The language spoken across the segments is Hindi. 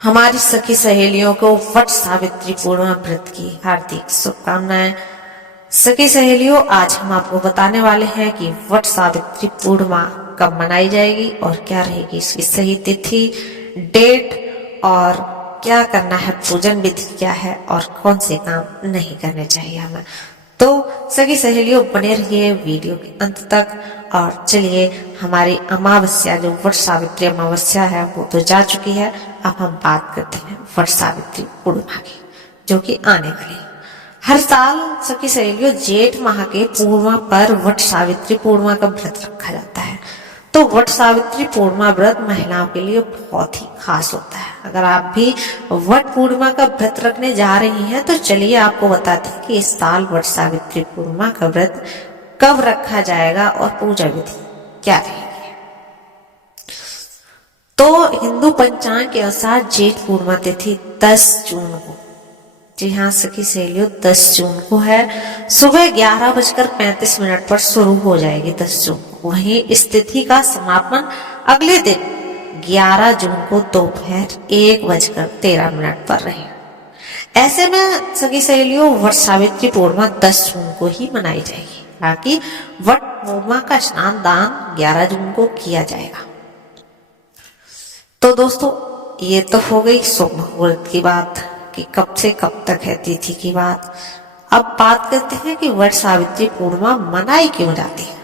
हमारी सखी सहेलियों को वट सावित्री पूर्णिमा व्रत की हार्दिक शुभकामनाएं। सखी सहेलियों, आज हम आपको बताने वाले हैं कि वट सावित्री पूर्णिमा कब मनाई जाएगी और क्या रहेगी इसकी सही तिथि, डेट और क्या करना है, पूजन विधि क्या है और कौन से काम नहीं करने चाहिए हमें। तो सखी सहेलियों, बने रहिए वीडियो के अंत तक। और चलिए, हमारी अमावस्या जो वट सावित्री अमावस्या है वो तो जा चुकी है। अब हम बात करते हैं वट सावित्री पूर्णिमा की, जो कि आने वाली है। हर साल सखी सहेलियों जेठ माह के पूर्णिमा पर वट सावित्री पूर्णिमा का व्रत रखा जाता है। तो वट सावित्री पूर्णिमा व्रत महिलाओं के लिए बहुत ही खास होता है। अगर आप भी वट पूर्णिमा का व्रत रखने जा रही हैं तो चलिए आपको बताते हैं कि इस साल वट सावित्री पूर्णिमा का व्रत कब रखा जाएगा और पूजा विधि क्या रहेगी। तो हिंदू पंचांग के अनुसार जेठ पूर्णिमा तिथि 10 जून को, जी हाँ सखी सहेलियों, 10 जून को है। सुबह 11:35 पर शुरू हो जाएगी 10 जून को। वहीं इस तिथि का समापन अगले दिन 11 जून को दोपहर 1:13 पर रहे। ऐसे में सखी सहेलियों, वट सावित्री पूर्णिमा 10 जून को ही मनाई जाएगी, ताकि वट पूर्णिमा का स्नान दान 11 जून को किया जाएगा। तो दोस्तों, ये तो हो गई शुभ मुहूर्त की बात कि कब से कब तक है तिथि की बात। अब बात करते हैं कि वट सावित्री पूर्णिमा मनाई क्यों जाती है।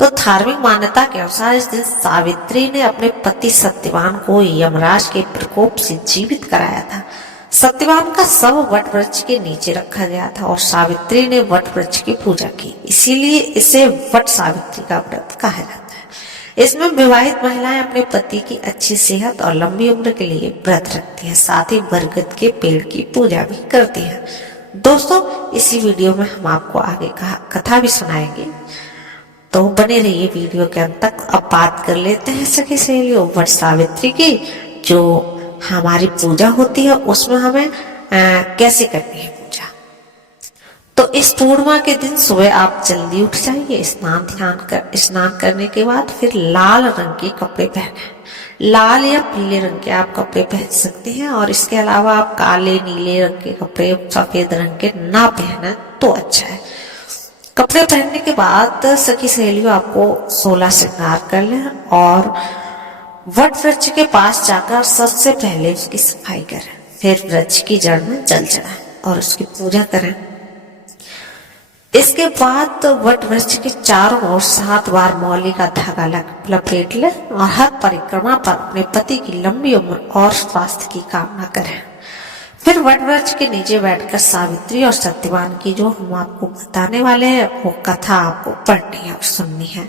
तो धार्मिक मान्यता के अनुसार इस दिन सावित्री ने अपने पति सत्यवान को यमराज के प्रकोप से जीवित कराया था। सत्यवान का शव वट वृक्ष के नीचे रखा गया था और सावित्री ने वट वृक्ष की पूजा की, इसीलिए इसे वट सावित्री का व्रत कहा जाता है। इसमें विवाहित महिलाएं अपने पति की अच्छी सेहत और लंबी उम्र के लिए व्रत रखती हैं, साथ ही बरगद के पेड़ की पूजा भी करती हैं। दोस्तों, इसी वीडियो में हम आपको आगे कथा भी सुनाएंगे, तो बने रहिए वीडियो के अंत तक। अब बात कर लेते हैं सखी सहेलियों वट सावित्री की। जो हमारी पूजा होती है उसमें हमें कैसे करनी है पूजा। तो इस पूर्णिमा के दिन सुबह आप जल्दी उठ जाइए, स्नान करने के बाद फिर लाल रंग के कपड़े पहने। लाल या पीले रंग के आप कपड़े पहन सकते हैं, और इसके अलावा आप काले नीले रंग के कपड़े, सफेद रंग के ना पहने तो अच्छा है। कपड़े पहनने के बाद सखी सहेलियों, आपको 16 श्रृंगार कर लें और वट वृक्ष के पास जाकर सबसे पहले उसकी सफाई करें। फिर वृक्ष की जड़ में जल चढ़ाएं और उसकी पूजा करें। इसके बाद वट वृक्ष के चारों ओर 7 बार मौली का धागा लपेट लें और हर परिक्रमा पर अपने पति की लंबी उम्र और स्वास्थ्य की कामना करें। फिर वट वृक्ष के नीचे बैठकर सावित्री और सत्यवान की, जो हम आपको बताने वाले हैं, वो कथा आपको पढ़नी है और सुननी है।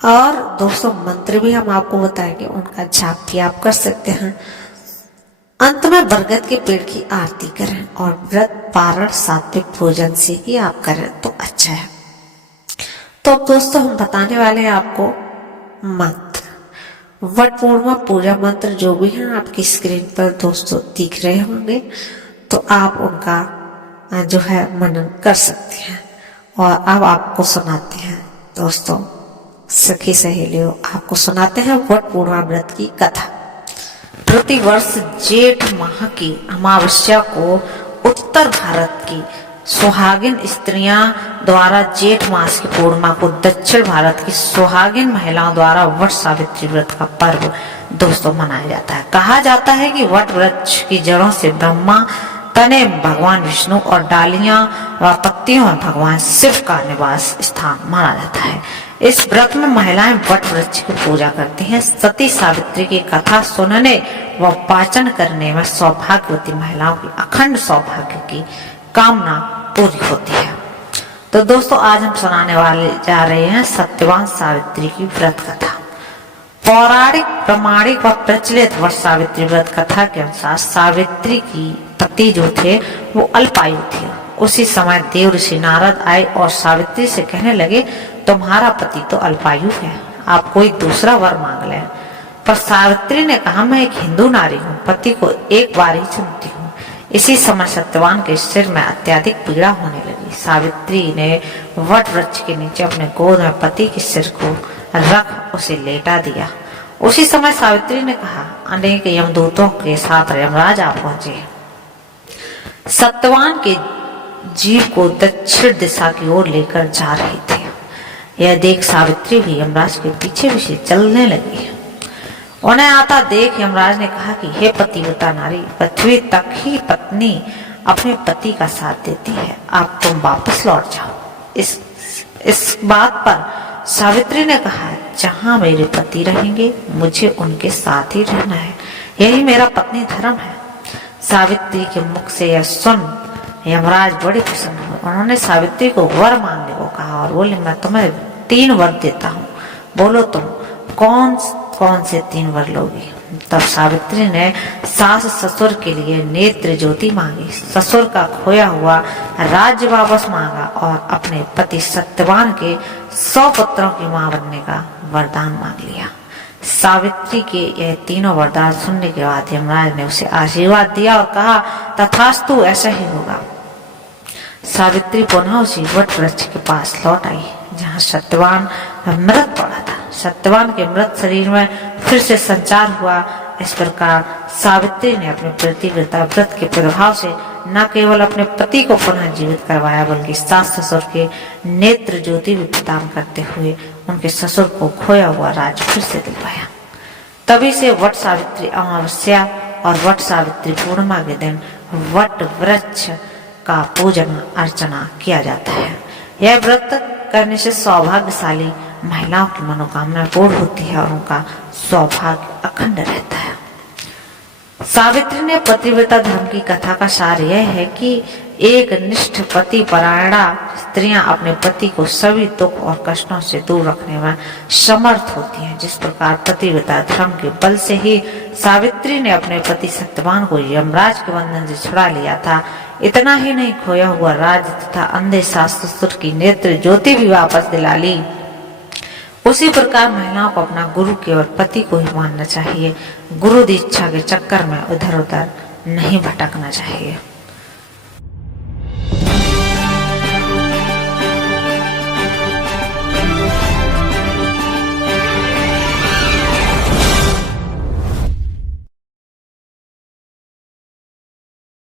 और दोस्तों, मंत्र भी हम आपको बताएंगे, उनका जाप भी आप कर सकते हैं। अंत में बरगद के पेड़ की आरती करें और व्रत पारण सात्विक भोजन से ही आप करें तो अच्छा है। तो अब दोस्तों, हम बताने वाले हैं आपको मंत्र। वट पूर्णिमा पूजा मंत्र जो भी हैं आपकी स्क्रीन पर दोस्तों दिख रहे होंगे, तो आप उनका जो है मनन कर सकते हैं। और अब आपको सुनाते हैं दोस्तों, सखी सहेलियों, आपको सुनाते हैं वट पूर्णिमा व्रत की कथा। प्रतिवर्ष जेठ माह की अमावस्या को उत्तर भारत की सुहागिन स्त्रियां द्वारा जेठ मास की पूर्णिमा को दक्षिण भारत की सुहागिन महिलाओं द्वारा वट सावित्री व्रत का पर्व दोस्तों मनाया जाता है। कहा जाता है कि वट वृक्ष की जड़ों से ब्रह्मा, तने भगवान विष्णु और डालियां व पत्तियों में भगवान शिव का निवास स्थान माना जाता है। इस व्रत में महिलाएं वट वृक्ष की पूजा करती हैं। सती सावित्री की कथा सुनने व वाचन करने में सौभाग्यवती महिलाओं की अखंड सौभाग्य की कामना पूरी होती है। तो दोस्तों, आज हम सुनाने वाले जा रहे हैं सत्यवान सावित्री की व्रत कथा। पौराणिक, प्रामाणिक व प्रचलित वट सावित्री व्रत कथा के अनुसार सावित्री की पति जो थे वो अल्पायु थे। उसी समय देव ऋषि नारद आए और सावित्री से कहने लगे, तुम्हारा पति तो अल्पायु है, आप कोई दूसरा वर मांग लें। पर सावित्री ने कहा, मैं एक हिंदू नारी हूँ, पति को एक बार ही चुनती हूँ। इसी समय सत्यवान के सिर में अत्यधिक पीड़ा होने लगी। सावित्री ने वट वृक्ष के नीचे अपने गोद में पति के सिर को रख उसे लेटा दिया। उसी समय सावित्री ने कहा, अनेक यमदूतों के साथ यमराज आ पहुंचे। सत्यवान के जीव को दक्षिण दिशा की ओर लेकर जा रहे थे। यह देख सावित्री भी यमराज के पीछे पीछे चलने लगी। उन्हें आता देख यमराज ने कहा कि हे पतिव्रता नारी, पृथ्वी तक ही पत्नी अपने पति का साथ देती है, अब तुम वापस लौट जाओ। इस बात पर सावित्री ने कहा, जहां मेरे पति रहेंगे मुझे उनके साथ ही रहना है, यही मेरा पत्नी धर्म है। सावित्री के मुख से यह सुन यमराज बड़े प्रसन्न हुए। उन्होंने सावित्री को वर मांगने को कहा और बोले, मैं तुम्हें 3 वर देता हूँ, बोलो तुम कौन कौन से 3 वर लोगी। तब सावित्री ने सास ससुर के लिए नेत्र ज्योति मांगी, ससुर का खोया हुआ राज्य वापस मांगा और अपने पति सत्यवान के 100 पुत्रों की मां बनने का वरदान मांग लिया। सावित्री के यह तीनों वरदान सुनने के बाद यमराज ने उसे आशीर्वाद दिया और कहा, तथास्तु ऐसा ही होगा। सावित्री पुनः उसी वट वृक्ष के पास लौट आई जहाँ सत्यवान मृत पड़ा था। सत्यवान के मृत शरीर में फिर से संचार हुआ। इस प्रकार सावित्री ने अपने पतिव्रता व्रत के प्रभाव से न केवल अपने पति को पुनः जीवित करवाया, बल्कि सास ससुर के नेत्र ज्योति भी प्रदान करते हुए उनके ससुर को खोया हुआ राज्य फिर से दिलवाया। तभी से वट सावित्री अमावस्या और वट सावित्री पूर्णिमा के दिन वट वृक्ष का पूजन अर्चना किया जाता है। यह व्रत करने से सौभाग्यशाली महिलाओं की मनोकामना पूर्ण होती है और उनका सौभाग्य अखंड रहता है। सावित्री ने पतिव्रता धर्म की कथा का सार यह है कि एक निष्ठ पति परायणा स्त्रियां अपने पति को सभी दुख और कष्टों से दूर रखने में समर्थ होती हैं। जिस प्रकार पतिव्रता धर्म के बल से ही सावित्री ने अपने पति सत्यवान को यमराज के बंधन से छुड़ा लिया था, इतना ही नहीं, खोया हुआ राज्य तथा अंधे सास ससुर की नेत्र ज्योति भी वापस दिला ली। उसी प्रकार महिलाओं को अपना गुरु केवल पति को ही मानना चाहिए। गुरु दीक्षा के चक्कर में इधर उधर नहीं भटकना चाहिए।